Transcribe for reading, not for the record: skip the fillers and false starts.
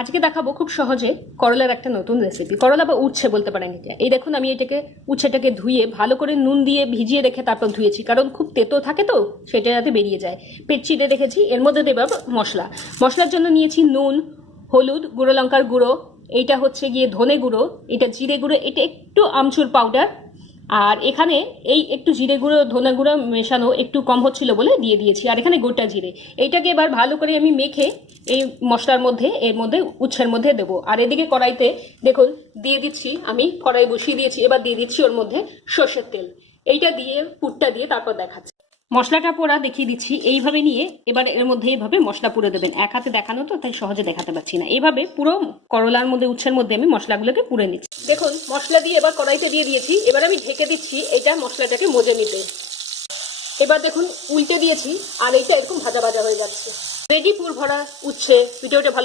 আজকে দেখাবো খুব সহজে করলার একটা নতুন রেসিপি। করলা বা উচ্ছে বলতে পারেন এটা। এই দেখুন আমি উচ্ছেটাকে ধুয়ে ভালো করে নুন দিয়ে ভিজিয়ে রেখে তারপর ধুয়েছি, কারণ খুব তেতো থাকে তো সেটা যাতে বেরিয়ে যায়। পেট চিটে রেখেছি। এর মধ্যে দেব মশলার জন্য নিয়েছি নুন, হলুদ, গুঁড়ো লঙ্কার গুঁড়ো, এইটা হচ্ছে গিয়ে ধনে গুঁড়ো, এটা জিরে গুঁড়ো, এটা একটু আমচুর পাউডার, আর এখানে এই একটু জিরে গুঁড়ো ধনে গুঁড়ো মেশানো একটু কম হচ্ছিল বলে দিয়ে দিয়েছি, আর এখানে গোটা জিরে। এইটাকে এবার ভালো করে আমি মেখে এই মশলার মধ্যে এর মধ্যে উচ্ছের মধ্যে দেবো। আর এদিকে কড়াইতে দেখুন দিয়ে দিচ্ছি, আমি কড়াই বসিয়ে দিয়েছি। এবার দিয়ে দিচ্ছি ওর মধ্যে সর্ষের তেল। এইটা দিয়ে পুরটা দিয়ে তারপর দেখাচ্ছি। মশলাটা পোড়া দেখিয়ে দিচ্ছি। এইভাবে নিয়ে এবার এর মধ্যে এইভাবে মশলা পুরো দেবেন। এক হাতে দেখানো তো তাই সহজে দেখাতে পারছি না। এইভাবে পুরো করলার মধ্যে উচ্ছের মধ্যে আমি মশলাগুলোকে পুড়ে নিচ্ছি। দেখুন মশলা দিয়ে এবার কড়াইতে দিয়ে দিয়েছি। এবার আমি ঢেকে দিচ্ছি এইটা মশলাটাকে মজে নিতে। এবার দেখুন উল্টে দিয়েছি আর এইটা এরকম ভাজা ভাজা হয়ে যাচ্ছে। রেডি পুর ভরা উচ্ছে। ভিডিওটা ভালো